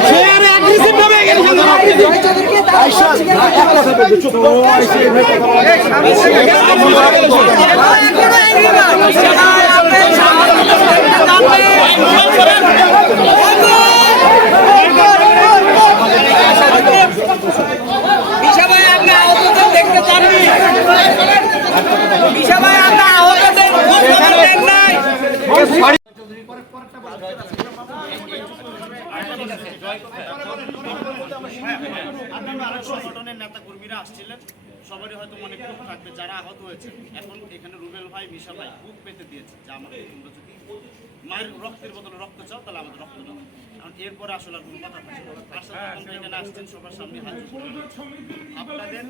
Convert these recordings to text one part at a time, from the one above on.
বিশাভাই আপনি আহতদের দেখতে সংগঠনের আসছিলেন সবারই হয়তো মনে ক্ষোভ থাকবে যারা আহত হয়েছে। এখন এখানে রুবেল ভাই, মিশা ভাই বুক পেতে দিয়েছে, যে আমাদের যদি মায়ের রক্তের বদলে রক্ত চাও তাহলে আমাদের রক্ত দাও। কারণ এরপরে আসলে আর কোনো কথা থাকে আসলে এখানে আসছেন সবার সামনে আপনাদের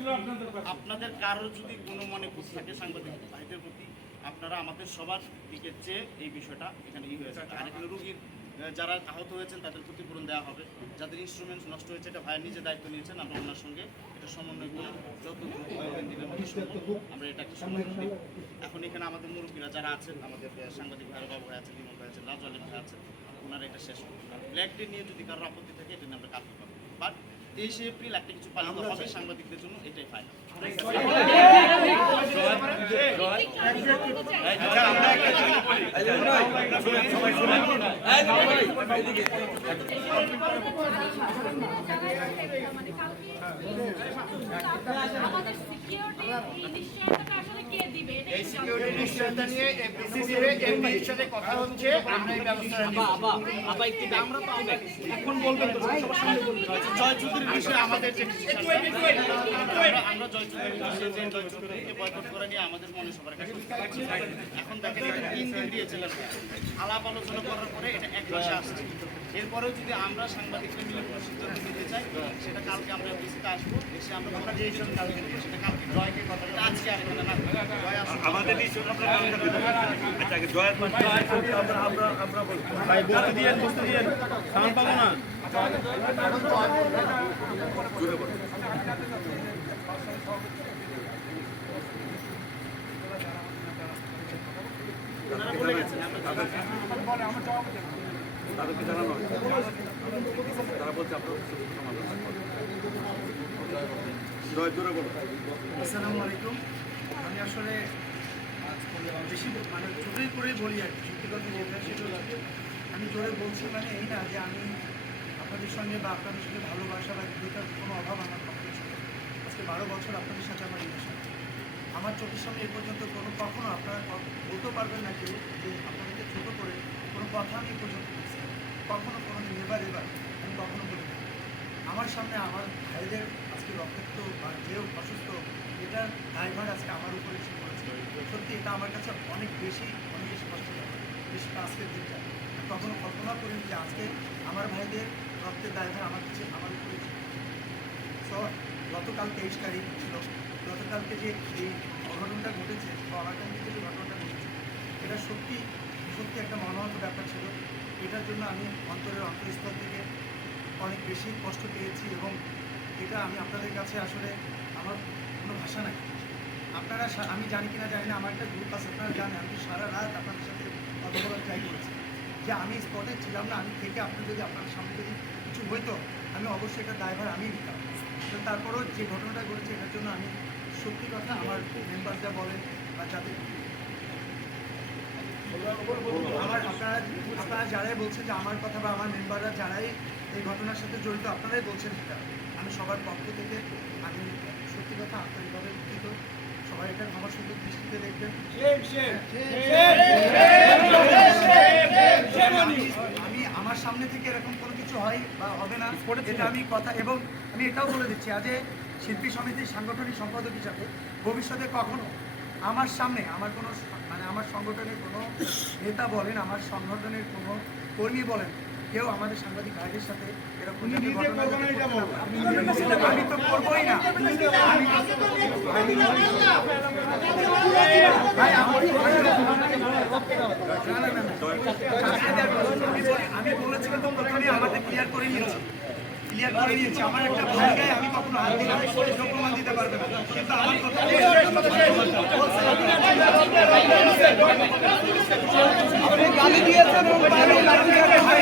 আপনাদের কারোর যদি কোনো মনে ক্ষোভ থাকে সাংবাদিক ভাইদের প্রতি আপনারা আমাদের সবার দিকের চেয়ে এই বিষয়টা এখানে ই হয়েছে আর এখানে রুগীর যারা আহত হয়েছেন, তাদের ক্ষতিপূরণ দেওয়া হবে। যাদের ইনস্ট্রুমেন্টস নষ্ট হয়েছে, এটা ভাইয়ের নিজে দায়িত্ব নিয়েছেন, আমরা ওনার সঙ্গে এটা সমন্বয় করে যত আমরা এটা একটা সমন্বয় এখন এখানে আমাদের মুরব্বীরা যারা আছেন, আমাদের সাংবাদিক ভাইয়ের, বাবু ভাই আছেন বিমল ভাই আছেন, রাজু আলী ভাই আছেন, ওনারা এটা শেষ করবেন। ব্ল্যাক ডে নিয়ে যদি কারোর আপত্তি থাকে, এটা নিয়ে আমরা কাজ করব। বাট তেইশে এপ্রিল একটা কিছু পালিত হবে সাংবাদিকদের জন্য এটাই ফাইনাল এই নিশ্চয়তাটা আসলে কে দিবে এটা এই সিকিউরিটি নিশ্চয়তা নিয়ে বিসিসি এর এমডির সাথে কথা হচ্ছে আমরা এই ব্যবস্থাটা আমরা তো এখন বলবেন তো সবার সামনে বলবেন। জয় চৌধুরীর বিষয়ে আমাদের যে আমরা- বয়কট করে নিয়ে আমাদের মনে সবার কাছে এখন দেখেন এটা তিন দিন দিয়েছিলেন আলাপ আলোচনা করার পরে এটা এক মাসে আসছে এরপরেও যদি আমরা সাংবাদিকরা মিলে কোনো সিদ্ধান্ত নিতে চাই সেটা কালকে আমরা বিসিতে আসব এসে আমরা কথা দিয়ে কালকে সেটা কালকে জয়কে কথা আজকে এখানে না আমাদের আমরা আচ্ছা জয়ের আমরা আমরা বলব ভাই বসতে দিয়েন। সামান পাবো না? তাদেরকে জানানো জোরে আলাইকুম আমি আসলে বেশি মানে জোরেই করেই বলি আর কি আমি জোরে বলছি মানে এই না যে আমি সঙ্গে বা আপনাদের সঙ্গে ভালোবাসা বা দুটার কোনো অভাব আমার কখনো ছিল আজকে বারো বছর আপনাদের সাথে আমার রিলেশন আমার চোখের সামনে এ পর্যন্ত কোনো কখনো আপনারা বলতেও পারবেন না কেউ যে আপনাদেরকে ছোট করে কোনো কথা আমি পর্যন্ত বলছি। কখনো কোনো নেবার এবার আমি কখনো বলি আমার সামনে আমার ভাইদের আজকে রক্তাক্ত বা যেও অসুস্থ, এটার ড্রাইভার আজকে আমার উপরে এসে পড়েছে। সত্যি এটা আমার কাছে অনেক বেশি অনেক বেশি কষ্টদায়ক বেশি আজকের দিনটা। কখনো কল্পনা করিনি যে আজকে আমার ভাইদের রক্তের দায়ভার আমার কাছে, আমার উপরে সো গতকাল তেইশ তারিখ ছিল। গতকালকে যে এই অঘটনটা ঘটেছে অনাকাঙ্ক্ষিত যে ঘটনাটা ঘটেছে, এটা সত্যি সত্যি একটা মর্মাহত ব্যাপার ছিল। এটার জন্য আমি অন্তরের অন্তঃস্থল থেকে অনেক বেশি কষ্ট পেয়েছি এবং এটা আমি আপনাদের কাছে আসলে আমার কোনো ভাষা নাই। আপনারা আমি জানি কিনা জানি না, আমার একটা গ্রুপ আছে, আপনারা জানেন, আমি সারা রাত আপনাদের সাথে কথা বলার ট্রাই করেছি। যে আমি স্পটে ছিলাম না আমি থেকে আপনি যদি আপনার সামনে যদি কিছু হইতো আমি অবশ্যই এটা দায়ভার আমি নিতাম। তো তারপরেও যে ঘটনাটা ঘটেছে এটার জন্য আমি সত্যি কথা আমার মেম্বাররা বলেন বা যাদের আমার আপনারা আপনারা যারাই বলছেন যে আমার কথা বা আমার মেম্বাররা যারাই এই ঘটনার সাথে জড়িত আপনারাই বলছেন সেটা। আমি সবার পক্ষ থেকে আমি সত্যি কথা আন্তরিকভাবে দুঃখিত। সবাই এটা আমার সুন্দর দৃষ্টিতে দেখবেন। আমি- আমি আমার সামনে থেকে এরকম কোনো কিছু হয় বা হবে না এটা আমি কথা এবং আমি এটাও বলে দিচ্ছি আজ শিল্পী সমিতির সাংগঠনিক সম্পাদক হিসাবে ভবিষ্যতে কখনো আমার সামনে আমার কোনো মানে আমার সংগঠনের কোনো নেতা বলেন আমার সংগঠনের কোনো কর্মী বলেন কেউ আমাদের সাংবাদিক ভাইদের সাথে এরকম আমি তো করবোই না আমি বলেছিলাম প্রথমে আমাদের ক্লিয়ার করে নিয়েছি ক্লিয়ার করে নিয়েছি আমার একটা ভাই আমি কখনো হাত দিলাম প্রমাণ দিতে পারবে না। কিন্তু আমার কথা গালি দিয়েছেন এবং বাইরে গালি দিয়েছেন ভাই।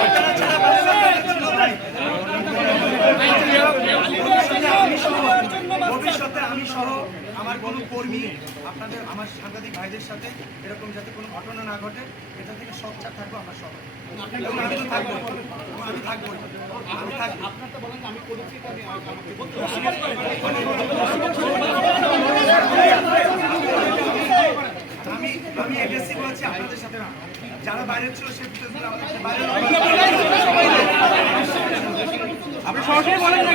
আপনারা যারা বাচ্চারা ছিল ভাই, ভবিষ্যতে আমি সহ ভবিষ্যতে আমি সহ আমার কোনো কর্মী আপনাদের আমার সাংবাদিক ভাইদের সাথে এরকম যাতে কোনো ঘটনা না ঘটে এটা থেকে সচ্ছার থাকব আমরা সবাই এবং আমি আমি এগ্রেসিভ হয়েছি আপনাদের সাথে না যারা বাইরে ছিল সে সরাসরি বলেন না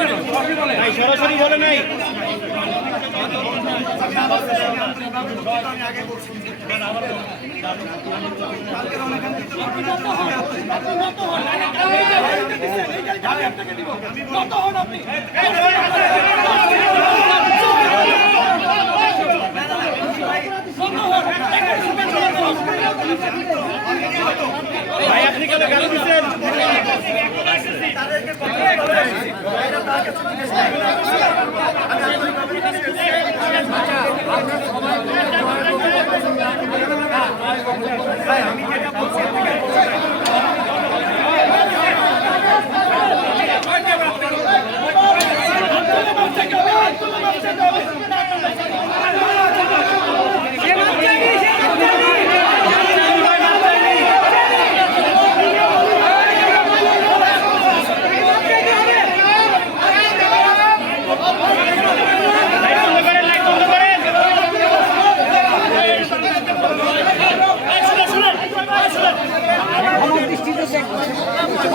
সরাসরি বলে নাই আমি আগে বলছি ভাই আপনি কেন গালি দিচ্ছেন তাদেরকে কথা বলতে বলেছি। এরা তার কাছে জিজ্ঞেস করে। ভাই, আমি যেটা বলছি এর থেকে